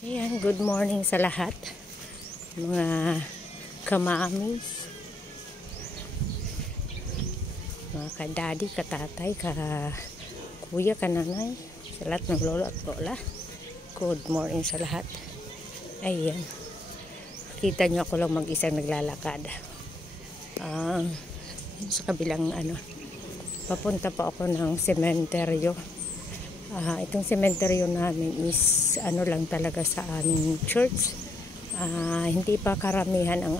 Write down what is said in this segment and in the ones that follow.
Ayan, good morning sa lahat. Mga kamamis, mga kadadi, katatay, kuya, kananay, sa lahat ng lolo at lola. Good morning sa lahat. Ayan. Kita nyo ako lang mag-isang naglalakad. Sa kabilang papunta pa ako ng sementeryo. Itong sementeryo namin is lang talaga sa aming church. Hindi pa karamihan ang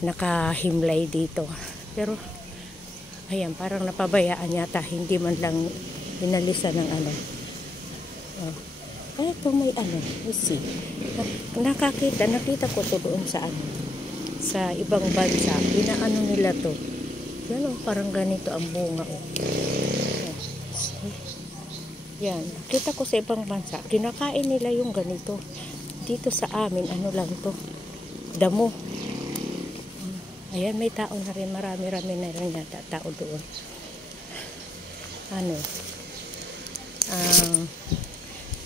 nakahimlay dito. Pero ayan, parang napabayaan yata, hindi man lang inalisan ng ito may let's see. Nakita ko to doon sa ibang bansa. Inaano nila to. Yan parang ganito ang bunga. Yan, kita ko sa ibang bansa. Kinakain nila yung ganito. Dito sa amin, lang to. Damo. Ayan, may tao na rin. Marami-rami na rin yata tao doon.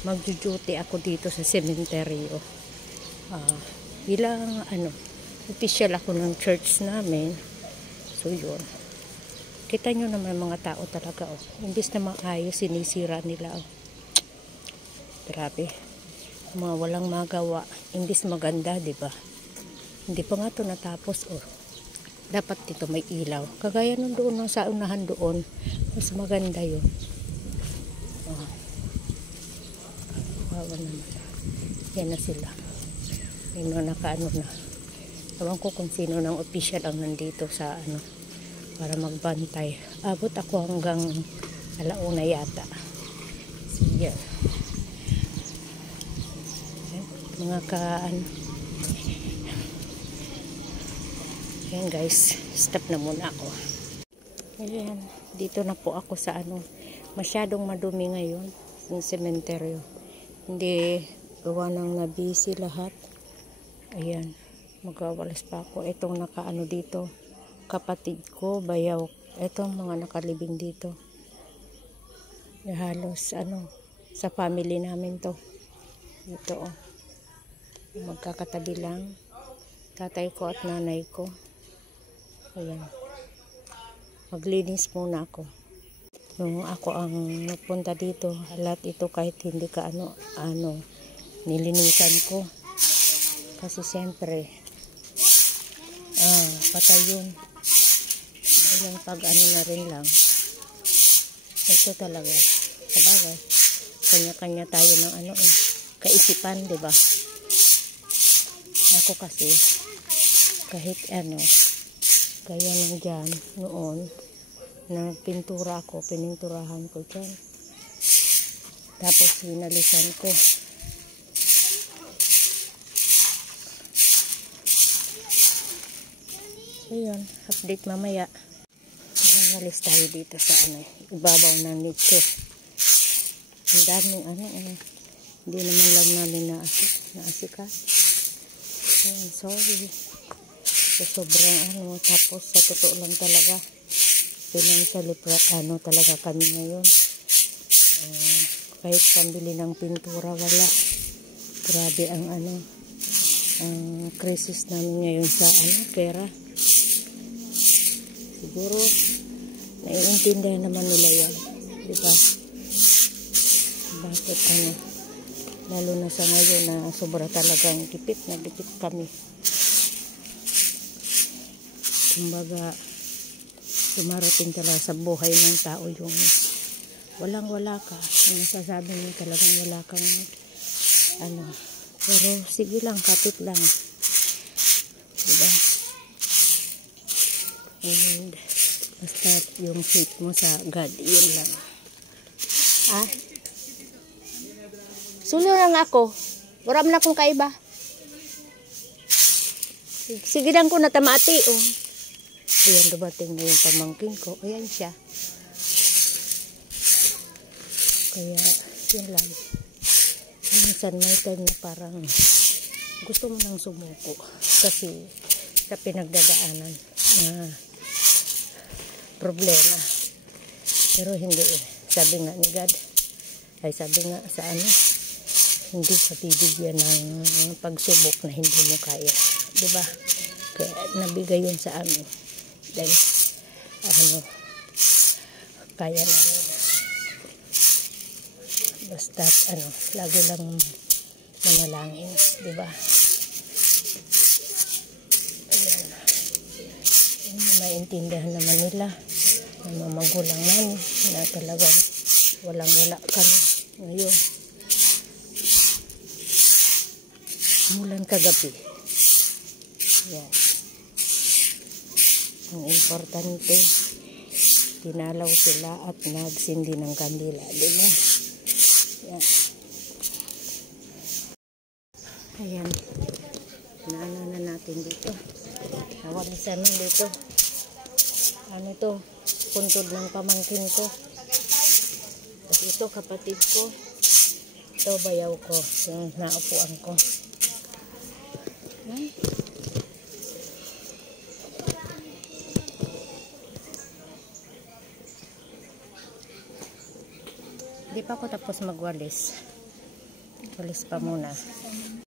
Magjujuti ako dito sa sementeryo. Bilang official ako ng church namin. So yun. Kita nyo naman mga tao talaga imbis na maayos, sinisira nila Grabe. Mga walang magawa, imbis maganda, di ba? Hindi pa nga to natapos Dapat dito may ilaw. Kagaya nung doon sa unahan doon, mas maganda yun. Wawa naman. Yan na sila. Yung nakaano na. Ewan ko kung sino ng official ang nandito sa para magbantay. Abot ako hanggang alauna yata. So yan. Mga Ayan guys, stop na muna ako. Ayan, dito na po ako sa masyadong madumi ngayon yung sementeryo. Hindi gawa ng nabisi lahat. Ayan, magawalas pa ako. Itong dito, kapatid ko, bayaw. Itong mga nakalibing dito. Halos sa family namin to. Ito magkakatabi lang. Tatay ko at nanay ko. Ayan. Maglinis muna ako. Nung ako ang nagpunta dito, lahat ito kahit hindi ka nilinisan ko. Kasi siyempre, patay yun. Ilang na rin lang. Ito talaga. Sabagay, kanya-kanya tayo ng kaisipan, diba? Ako kasi, kahit kaya nang dyan, noon, pininturahan ko dyan. Tapos, hinalisan ko. So, yun. Update mamaya. Hinalis tayo dito sa ibabaw ng nicho. Ang daming hindi naman lang namin naasika. Ayan, sorry. So, sobrang tapos sa totoo lang talaga. Financially talaga kami ngayon. Kahit pambili ng pintura, wala. Grabe ang crisis namin ngayon sa pera. Siguro naiintindihan naman nila yan, diba? Bakit lalo na sa ngayon na sobra talagang gipit kami. Kumbaga dumarating talaga sa buhay ng tao yung walang-wala ka. Yung masasabi mo talagang wala kang pero sige lang, kapit lang, diba? And basta yung faith mo sa God, yun lang. Sulo lang ako, waram na akong kaiba. Sige lang ko natamati Ayan, dumating na yung pamangkin ko. Ayan siya. Kaya, yun lang. Minsan may time na parang gusto mo nang sumuko. Kasi sa pinagdadaanan na problema. Pero hindi Sabi nga ni God, Ay sabi nga sa ano, hindi ka bibigyan ng pagsubok na hindi mo kaya. Diba? Kaya nabigay yun sa amin. Dahil, ano, kaya namin. Basta, ano, lagi lang manalangin. Diba? Ayan. Maintindihan naman nila ng mga magulang namin na talagang walang-wala kami ngayon. Mulan kagabi. Yan. Ang importante, tinalaw sila at nagsindi ng kandila. Diba? Yan. Ayan. Naano na natin dito. Nawalisan na dito. Ano ito? Puntod ng pamangkin ko. Tapos ito kapatid ko. Ito bayaw ko. Yung naupuan ko. Ay. Di pa ako tapos magwalis. Walis pa muna.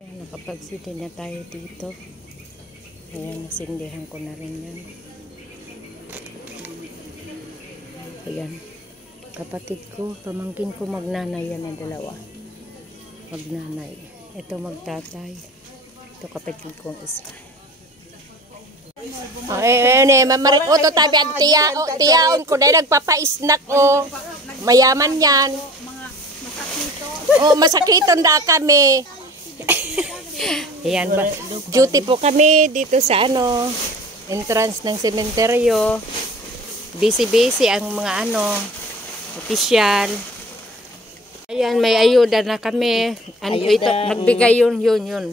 Ayan, nakapag-city na tayo dito. Ayan, nasindihan ko na rin yan. Ayan. Kapatid ko, pamangkin ko magnanay yan ang dalawa. Magnanay. Ito magtatay. Ito kapatid kong isa. Mamarik o to tabi ang tiyaon ko dahil nagpapa-snack o. Mayaman yan. O, masakiton da kami. Ayan ba? Duty po kami dito sa ano, entrance ng sementeryo. Busy-busy ang mga ano, opisyal. Ayan, may ayuda na kami. Ito, nagbigay yun.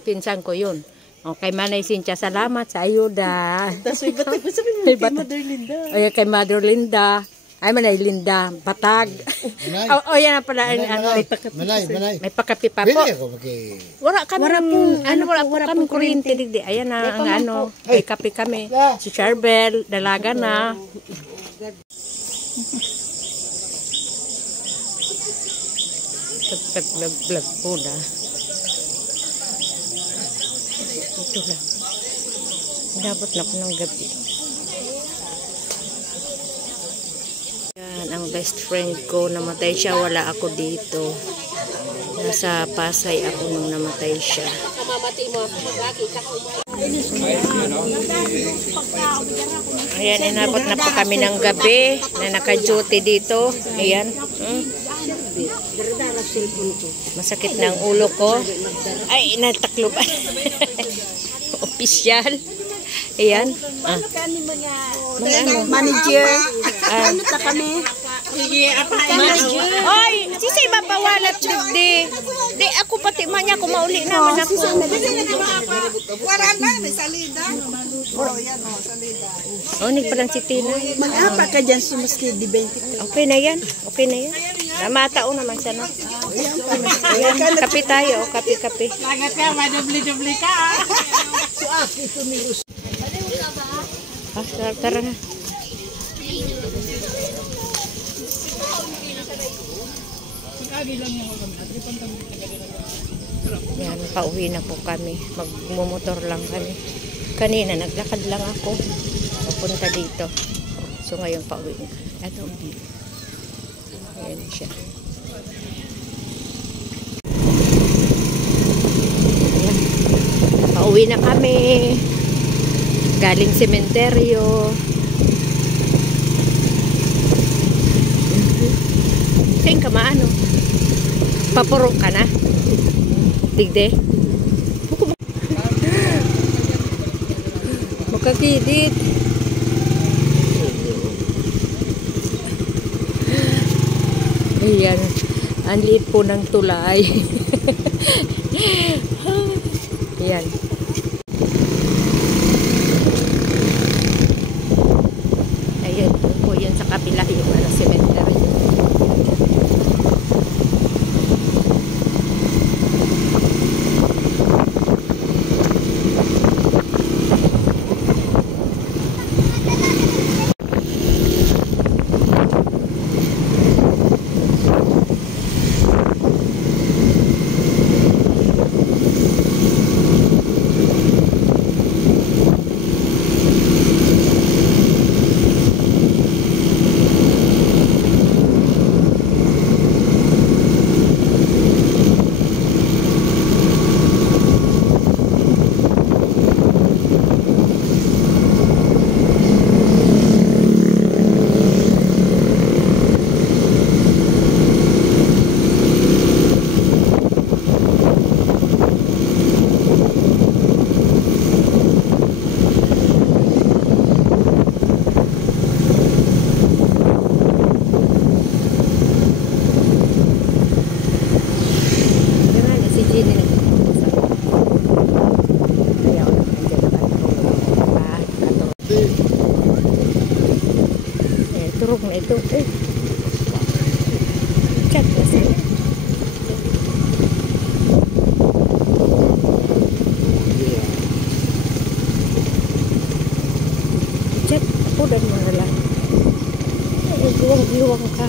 Pinsan ko yun. Okay, Manay Cynthia, salamat sa ayuda. Tapos iba't ko sabihin mo kay Mother Linda. Ay, kay Mother Linda. Ay, Manay Linda. Batag. O, yan na pala. May pakapi pa po. Wala kami kuryente. Ayan na, ang ano. May kape kami. Si Charbel, dalaga na. Pag-vlog po na. Ito lang. Dapat na ko ng gabi. Yan, ang best friend ko. Namatay siya. Wala ako dito. Nasa Pasay ako nung namatay siya. Ayan, inabot na po kami ng gabi na naka-duty dito. Ayan. Masakit na ang ulo ko. Ay, natakloban. Opisyal. Ayan. Manager. Ano ta kami? Oy, sisi mapawalat di. Di ako pati manya ko mauli naman ako. Wala na, may salida. Oh, yan oh, salida. Oh, nagpalang si Tina. Mag-apa ka dyan sumaski di 20. Okay na yan. Okay na yan. Matao naman siya, no? Ayan, kape tayo. Kape. Lagat ka, madubli-dubli ka. Tara na. Yan, pauwi na po kami. Magmumotor lang kami. Kanina, naglakad lang ako. Papunta dito. So, ngayon pauwi na. Ito, ayan siya. Ayan. Pauwi na kami. Galing sementeryo. Kain ka maano? Papurok ka na? Digde? Makakidit. Ayan. Ang liit po ng tulay. Ayan. Ayan po yun sa kabila yung cemetery. Jenny nagpupusa. Kaya ako nandiyan nakatulog. Nakatulog. Turog na ito. Chat na sila. Chat. Ako dan mo na lang. Ay, guwang-guwang ka.